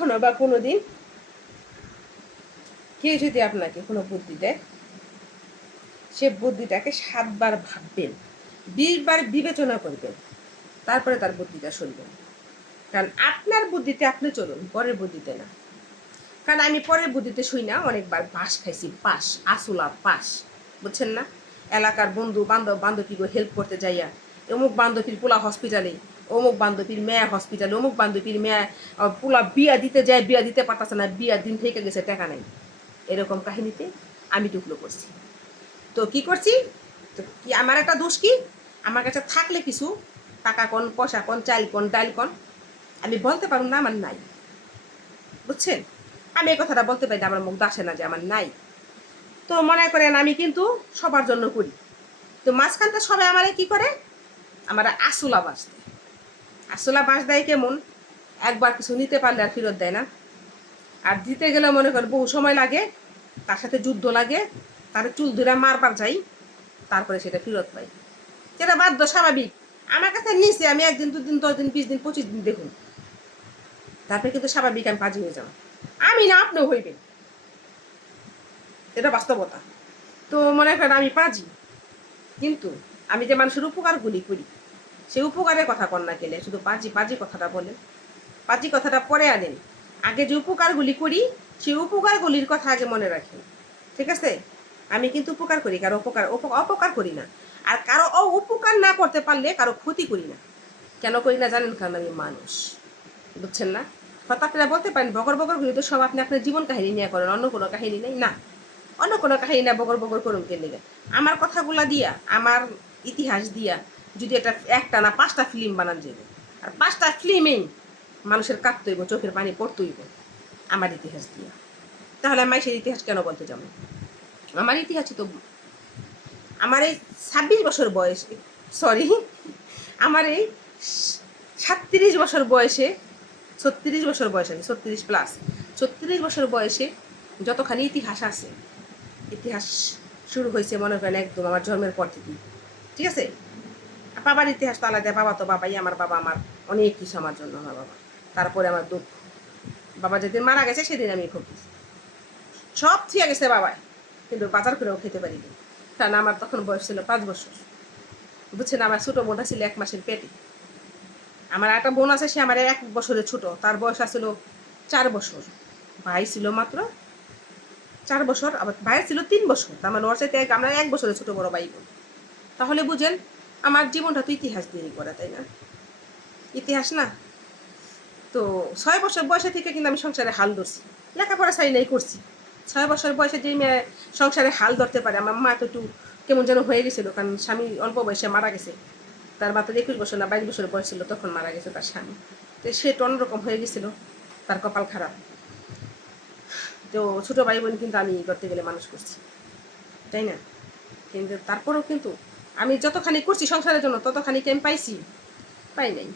কখনো বা কোনো দিন কেউ যদি আপনাকে কোনো বুদ্ধি দেয়, সে বুদ্ধিটাকে 7 বার ভাববেন, 20 বার বিবেচনা করবেন, তারপরে তার বুদ্ধিটা শুনবেন। কারণ আপনার বুদ্ধিতে আপনি চলুন, পরের বুদ্ধিতে না। কারণ আমি পরের বুদ্ধিতে শুই না, অনেকবার বাস খাইছি, পাস আসুলা পাস, বুঝছেন না? এলাকার বন্ধু বান্ধব বান্ধবীকে হেল্প করতে যাইয়া অমুক বান্ধবীর পোলা হসপিটালে, অমুক বান্ধবীর মেয়া হসপিটালে, অমুক বান্ধবীর মেয়া পোলা বিয়া দিতে যায়, বিয়া দিতে পারতেছে না, বিয়ার দিন থেকে গেছে, টাকা নেই। এরকম কাহিনীতে আমি টুকলো করছি। তো কি করছি? তো কি আমার একটা দোষ কি? আমার কাছে থাকলে কিছু টাকা কোন, পয়সা কোন, চাল কোন, ডাল কোন, আমি বলতে পারুন না আমার নাই, বুঝছেন? আমি এই কথাটা বলতে পারি না, আমার মুখ দাসে না যে আমার নাই। তো মনে করেন আমি কিন্তু সবার জন্য করি। তো মাঝখানটা সবাই আমার কি করে, আমার আসলা বাস দেয়। আসলা বাস দেয় কেমন? একবার কিছু নিতে পারলে আর ফেরত দেয় না, আর দিতে গেলে মনে করেন বহু সময় লাগে, তার সাথে যুদ্ধ লাগে, তার চুল ধরে মারবার যাই, তারপরে সেটা ফেরত পাই। সেটা বাধ্য, স্বাভাবিক। আমার কাছে নিচে আমি 1 দিন 2 দিন 10 দিন 20 দিন 25 দিন দেখুন, তারপরে কিন্তু স্বাভাবিক আমি পাজি হয়ে যাব। আমি না, আপনিও হইবেন, এটা বাস্তবতা। তো মনে করেন আমি পাজি, কিন্তু আমি যে মানুষের উপকারগুলি করি, সেই উপকারের কথা কন না গেলে শুধু পাজি পাজি কথাটা বলেন। পাজি কথাটা পরে আনেন, আগে যে উপকারগুলি করি সেই উপকারগুলির কথা আগে মনে রাখেন, ঠিক আছে? আমি কিন্তু উপকার করি, কারো অপকার করি না। আর কারো উপকার না করতে পারলে কারো ক্ষতি করি না। কেন করি না জানেন? কারণ আমি মানুষ, বুঝছেন না? হয়তো আপনারা বলতে পারেন বগর বগর গুলি তো সব আপনি আপনার জীবন কাহিনী নিয়ে করেন, অন্য কোনো কাহিনী নেই। না, অন্য কোনো কাহিনী না, বগর বগর করুন কে লেগে। আমার কথাগুলা দিয়া, আমার ইতিহাস দিয়া যদি একটা না 5টা ফিল্ম বানান যাবে, আর 5টা ফিল্মেই মানুষের কাঁদতে হইব, চোখের পানি পড়তে হইব আমার ইতিহাস দিয়া, তাহলে আমি সেই ইতিহাস কেন বলতে যাবো? আমার ইতিহাসই তো, আমার এই 26 বছর বয়সে, সরি, আমার এই 37 বছর বয়সে, 36 বছর বয়সে, 36 প্লাস, 36 বছর বয়সে যতখানি ইতিহাস আছে, ইতিহাস শুরু হয়েছে মনে করেন একদম আমার জন্মের পর থেকে, ঠিক আছে? বাবার ইতিহাস তো আলাদা, বাবা তো বাবাই, আমার বাবা আমার অনেক কিছু আমার জন্য, আমার বাবা। তারপরে আমার দুঃখ, বাবা যেদিন মারা গেছে সেদিন আমি ভুগি, সব ঠিক গেছে বাবায়, কিন্তু বাজার করেও খেতে পারিনি, কারণ আমার তখন বয়স ছিল 5 বছর, বুঝছেন? আমার ছোটো বোনটা ছিল 1 মাসের পেটে। আমার একটা বোন আছে, সে আমার 1 বছরের ছোটো, তার বয়স আসছিল 4 বছর। ভাই ছিল মাত্র 4 বছর, আবার ভাইয়ের ছিল 3 বছর, তার মানে ওর চাইতে আমরা 1 বছরের ছোটো বড় ভাই বোন। তাহলে বুঝেন আমার জীবনটা তো ইতিহাস দিয়েই করা, তাই না? ইতিহাস না? তো 6 বছর বয়সে থেকে কিন্তু আমি সংসারে হাল ধরছি, লেখাপড়া চাই নাই করছি। 6 বছর বয়সে যে মেয়ে সংসারে হাল ধরতে পারে, আমার মা তো একটু কেমন যেন হয়ে গেছিল, কারণ স্বামী অল্প বয়সে মারা গেছে। তার মাত্র 21 বছর না 22 বছর বয়স ছিল তখন মারা গেছে তার স্বামী। তো সে তো অন্যরকম হয়ে গেছিল, তার কপাল খারাপ। তো ছোটো ভাই বোন কিন্তু আমি করতে গেলে মানুষ করছি, তাই না? কিন্তু তারপরেও কিন্তু আমি যতখানি করছি সংসারের জন্য, ততখানি টাইম পাইছি? পাই নাই।